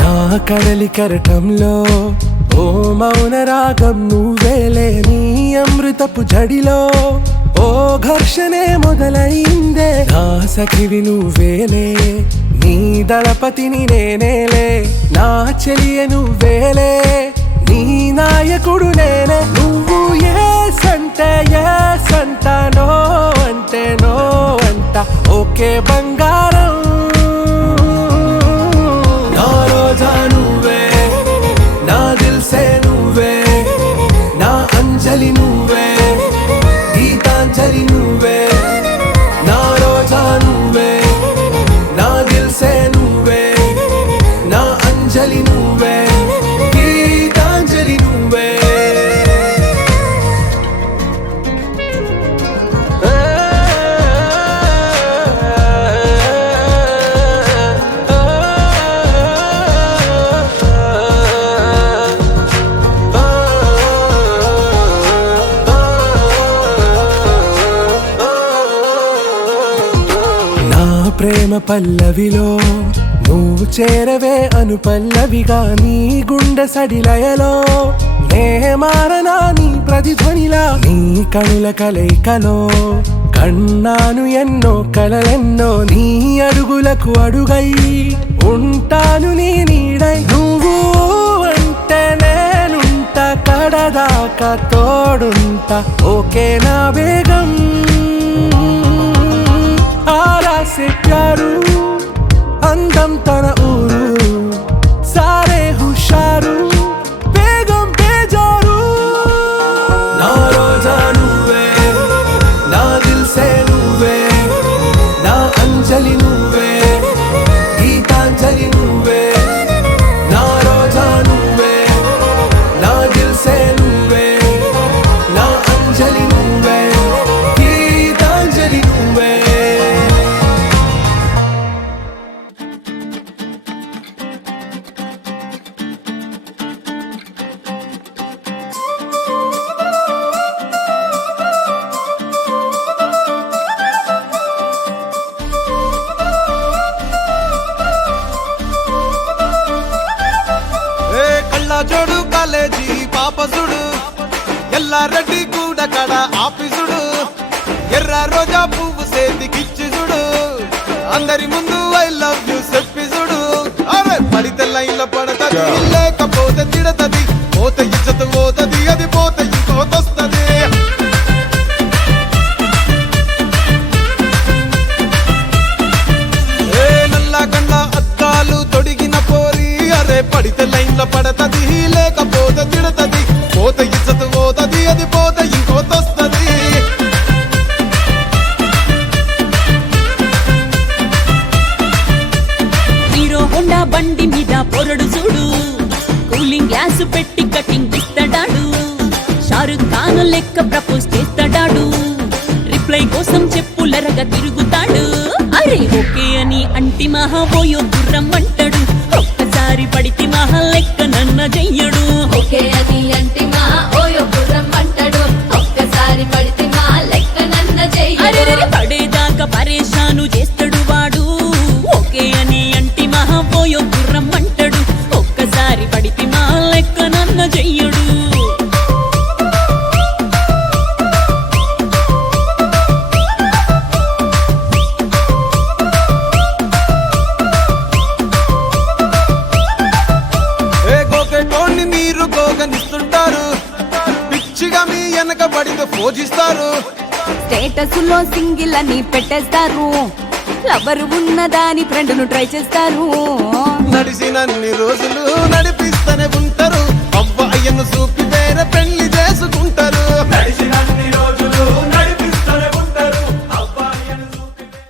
నా కడలి కరటంలో ఓ మౌన రాగం నువ్వేలే నీ అమృతపు జడిలో ఓ ఘర్షణే మొదలైందే నా సఖివి నువ్వేలే నీ దళపతిని నేనేలే నా చెలియ నువ్వేలే నీ నాయకుడు నేనే నువ్వు ఏ సంట నో అంటే నో అంట ఓకే బంగారం నా రోజా నువ్వే నా దిల్ సే నువ్వే నా అంజలి నువ్వే గీతాంజలి నువ్వే నా రోజా నువ్వే నా దిల్ సే నువ్వే నా అంజలి నువ్వే గీతాంజలి నువ్వే నా ప్రేమ పల్లవిలో నువ్వు చేరవే అను పల్లవిగా నీ గుండె సడిలయలో నే మారనా నీ ప్రతిధ్వనిలా నీ కనుల కలయికలో కన్నాను ఎన్నో కలలెన్నో నీ అడుగులకు అడుగై ఉంటాను నీ నీడై నువ్వు అంటే నేనుంట కడదాకా తోడుంటా ఓకే నా బేగం ఆరాసే ప్యారు అందం తన ఊరు సారే హుషారు బేగం బేజారు నా రోజా నువ్వే నా దిల్ సే నువ్వే నా అంజలి నువ్వే గీతాంజలి నువ్వే నా రోజా నువ్వే నా దిల్ సే నువ్వే నా అంజలి నువ్వే గీతాంజలి నువ్వే కళ్ళజోడు కాలేజీ పాపసుడు ఎల్లారెడ్డి కూడా కడ ఆఫీసుడు ఎర్ర రోజా పువ్వు సేతికిచ్చి చూడు అందరి ముందు ఐ లవ్ యూ చెప్పి చూడు అరే పడితే లైన్లో పడతది లేకపోతే తిడతది పోత ఇచ్చత పోతది అది పోత ఇంకోతొస్తది నల్ల గండ్ల అద్దాలు తొడిగిన పోరి అరే పడితే లైన్లో పడతది లేకపోతే తిడతది పోత ఇచ్చత పోతది అది పోత ఇంకోతొస్తది హీరో హోండా బండి మీద పొరడు చూడు కూలింగ్ గ్లాస్ పెట్టి కటింగ్ ఇస్తాడాడు షారుఖ్ ఖాన్ లెక్క ప్రపోజ్ చేస్తాడాడు రిప్లై కోసం చెప్పులరగా తిరుగుతాడు అరే ఓకే అని అంటి మహా పోయో గుర్రం అంటాడు ఒక్కసారి పడితే మహా లెక్క నన్న చెయ్యడు ఓకే అది అంటే మా ఓయో గుర్రం అంటాడు ఒక్కసారి పడితే మా లెక్క నన్న అరే చెయ్యడు పడేదాకా పరేషాను చేస్తాడు వాడు ఓకే అని అంటి మహా పోయో గుర్రం అంటాడు ఒక్కసారి పడితే మా లెక్క నన్న చెయ్యడు పడితే పూజిస్తారు. స్టేటస్ లో సింగిల్ అని పెట్టేస్తారు, లవర్ ఉన్నదాని ఫ్రెండ్ ను ట్రై చేస్తారు. నడిచినన్ని రోజులు నడిపిస్తూనే ఉంటారు, అవ్వ అయ్యను చూపి వేరే పెళ్లి చేసుకుంటారు. నడిచిన